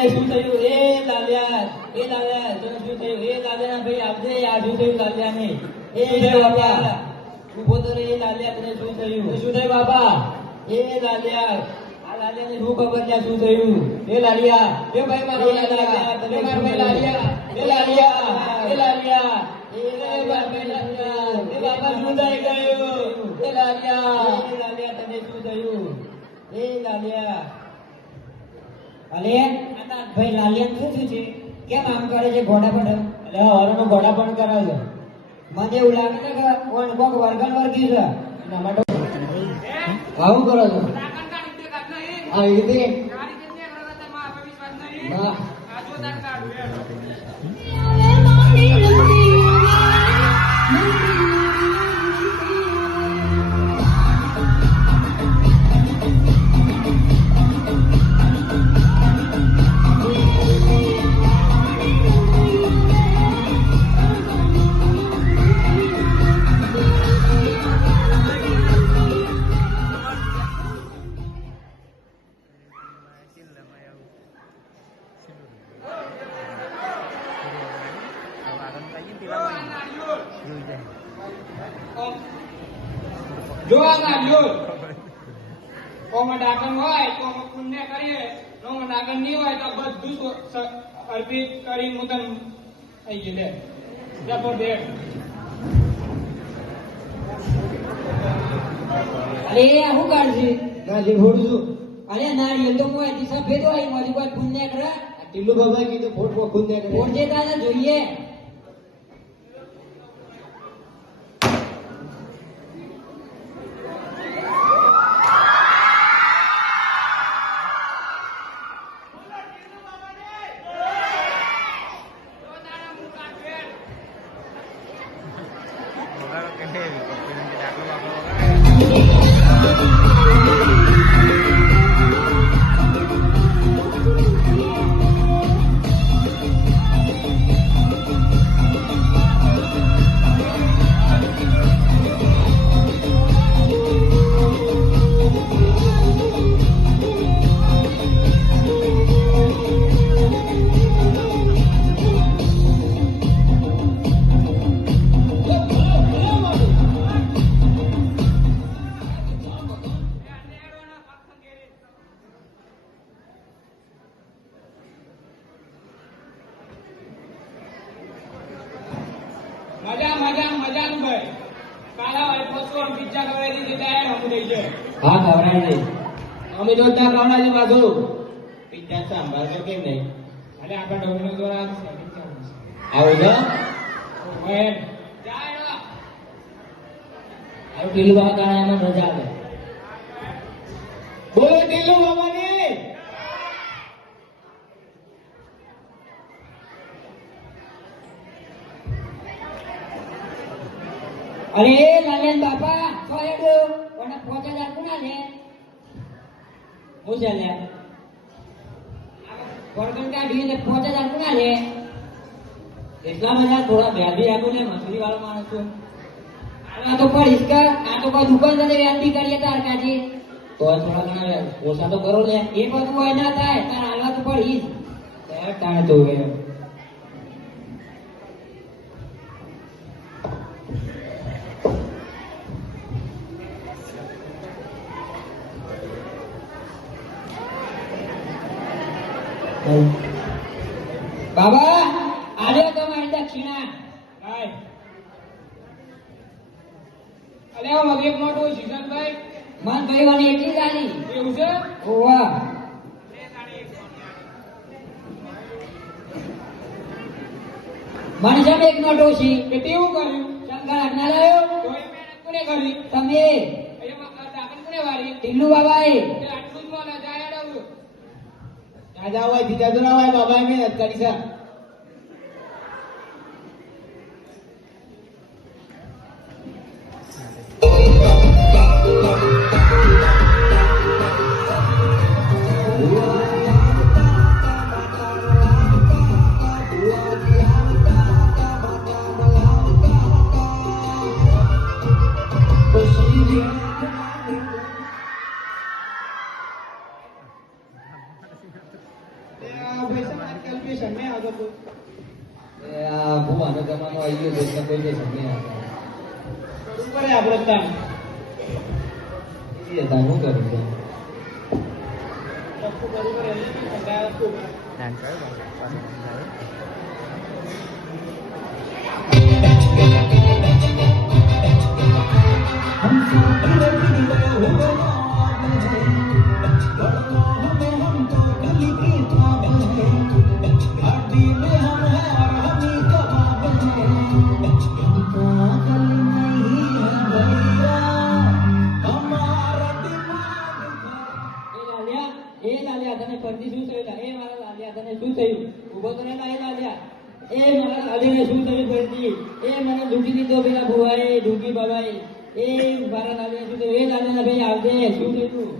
તને શું થયું? એ લાલ્યા તને શું થયું? એ લાલ્યા ભાઈ આપજે. આ શું થયું લાલ્યા ને? એ બાપા ઉભો તો રે. લાલ્યા તને શું થયું? શું થયું બાપા? એ લાલ્યા આ લાલ્યા ને શું ખબર ત્યાં શું થયું? એ લાલિયા એ ભાઈ મારો લાલિયા તને માર ભાઈ લાલિયા એ લાલિયા એ લાલિયા એ બાપા શું થઈ ગયું? એ લાલિયા તને શું થયું? એ લાલિયા અલે ભાઈ લાલિયા શું થયું છે? કેમ આમ કરે છે? ઘોડા પણ એટલે હવાનો ઘોડા પણ કરે છે. મને એવું લાગે છે કે કોણ કોક વર્ગન વર્ગી છે. એના માટે આવું કરો છો? આ રીતે હા જોવા ના કોમાં ડાકણ હોય તો પુણ્ય કરીએ, કોમાં ડાકણ નહીં હોય તો બધું અર્પિત કરી મુદન થઈ ગયું. લે જપો દે. અરે આ શું કાઢશે? ગાજી ફોડું છું. અરે નારિયેલ તો મોય થી સફેદ હોય મારી કોઈ પુણ્ય કરે. ટીલું બાબા કીધું ફોડ ખુદ ને કરે. ફોડજે તાને જોઈએ. મજાનું ભાઈ. કાલા વાળી પોચો પિઝા ખવડાવી દીધી ત્યારે હમ થઈ જાય. હા ખવડાવી દે. અમે તો ત્યાં ખવડાવી પાછું પિઝા સાંભાર તો કેમ નહીં? અરે આપણા ડોમિનો દ્વારા આવું છે? આવું ટીલું બાબા કાળા એમાં મજા આવે. બોલો ટીલું બાબાની. અરે લાલિયા બાપા સોયડો કોને 5000 કોના લે? હું છે લે કોણ કાઢી ને 5000 કોના લે? એટલા બધા થોડા વ્યાધી આપો ને મછલી વાળો માણસ છું. આ તો પણ ઈસકા આ તો કોઈ દુકાન સાથે વ્યાપી કરીએ તાર કાજી તો થોડા ઘણા ઓછા તો કરો ને. એ બધું હોય ના થાય તાર હાલવા તો પડી જ. તાણે તો હવે બાબા આલ્યો તમારી દક્ષિણા. ભાઈ અરે આ મગેક મોટો સીઝન ભાઈ મન ભાઈ એટલી જ આલી. એવું છે? ઓવા મને જબ એક નોટ ઓછી કે તેવું કર્યું શંકર આજ્ઞા લાયો તો એ મહેનત કોને કરી? તમે અહીંયા ડાકણ કોને વાળી? ટીલ્લુ બાબાએ. તે આટલું જ બોલે જાય અડાવું. રાજા હોય બીજા તો ના હોય. બાબા મહેનત કરી છે. ભાઈ સાહેબ આજકાલ પેશન્ટ નહીં આવતો કોઈ. એ આ ભૂવાનો જમાનો આવી ગયો છે કોઈ દે સમજે કરવું પડે આપણે તાણ. એ તાર હું કરું છું વસ્તુ કરવું પડે કંટાળો ખૂબ. એ લાલ્યા તને ફરતી શું થયું એ મારા લાલ્યા તને શું થયું ઉભો તો રહેલા એ લાલ્યા એ મારા લાલીને શું થયું ફરતી એ મને દુખી દીધો પેલા ભુવાએ દુખી બાબાએ એ મારા લાલીને શું થયું એ લાલ્યાના ભાઈ આવજે શું થયું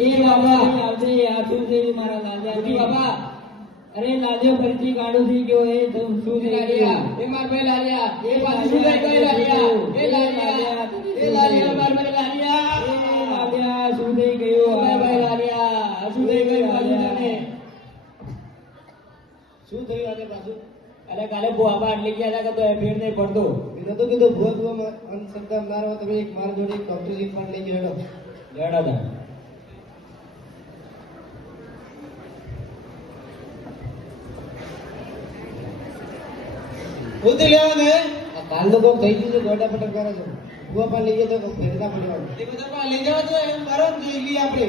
એ બાબા આવજે આ શું થયું મારા લાલ્યા દુખી બાબા અરે લાલ્યો ફરીથી ગાડો થઈ ગયો એ શું થઈ લાલ્યા એ મારા ભાઈ લાલ્યા એ પાછું શું થઈ ગયું લાલ્યા એ લાલ્યા એ લાલ્યા મારા ભાઈ લાલ્યા એ લાલ્યા શું થઈ ગયું ભાઈ લાલ્યા શું થઈ ગયું પાછું તને શું થયું આજે પાછું અરે કાલે બુઆબા આટલી ગયા હતા કે તો ભીડ નહીં પડતો એને તો કીધું ભૂવા અંધશ્રદ્ધા મારવા તમે એક માર જોડે એક ડોક્ટર ટ્રીટમેન્ટ લઈ ગયો હેડો. લેડા હતા ઉતરી લેવા ને આ કાલ તો કોક થઈ ગયું છે ગોટા પટર કરે છે ભૂવા પણ લઈ ગયો તો ફેરતા પડ્યો એ બધા પણ લઈ જવા તો એમ કરો ને જોઈ લઈએ આપણે.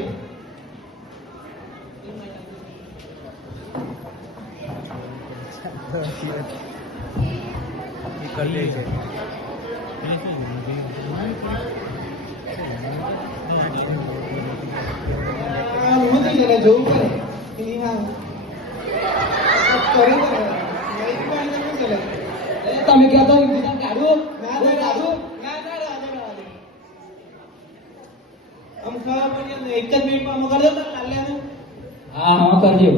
कर दे છે ઉતરી જને જોવું પડે એની હા કરી દે નહીં પણ નહીં ચલે એ તમે કહેતો બીજા કાઢું ના કોઈ કાઢું ના ના ના આમ ખબર પડી ને એક જ મિનિટમાં આમ કરી દો લાલ્યાનું હા હા કરજો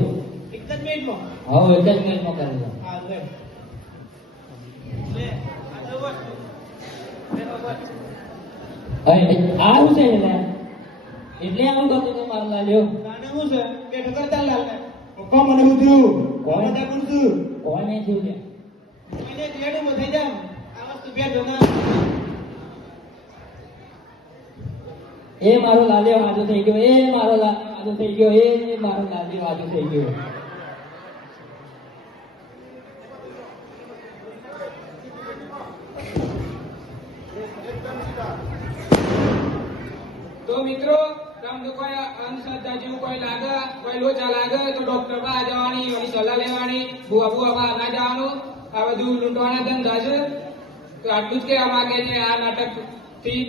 એક જ મિનિટમાં હા એક જ મિનિટમાં કરી દો હા લે આ તો વસ્તુ આ શું છે એટલે આવું કરતો તો મારો લાલ્યો તાને શું છે બેઠો કરતા લાલ ને પપ્પા મને શું થયું કોણ? બધા કોણ છું કોને થયું છે મને જેડું થઈ જામ આ વસ્તુ બેઠો ના એ મારો લાલ્યો હાજો થઈ ગયો એ મારો લાલ્યો હાજો થઈ ગયો એ મારો લાલ્યો હાજો થઈ ગયો તો મિત્રો તમને કોઈ અંધશ્રદ્ધા જેવું કોઈ લાગે કોઈ લોચા લાગે તો ડોક્ટર પાસે જવાની એની સલાહ લેવાની બુઆ પાસે ના જવાનું આ બધું લૂંટવાના ધંધા છે તો આટલું જ કહેવા માંગે છે આ નાટક થી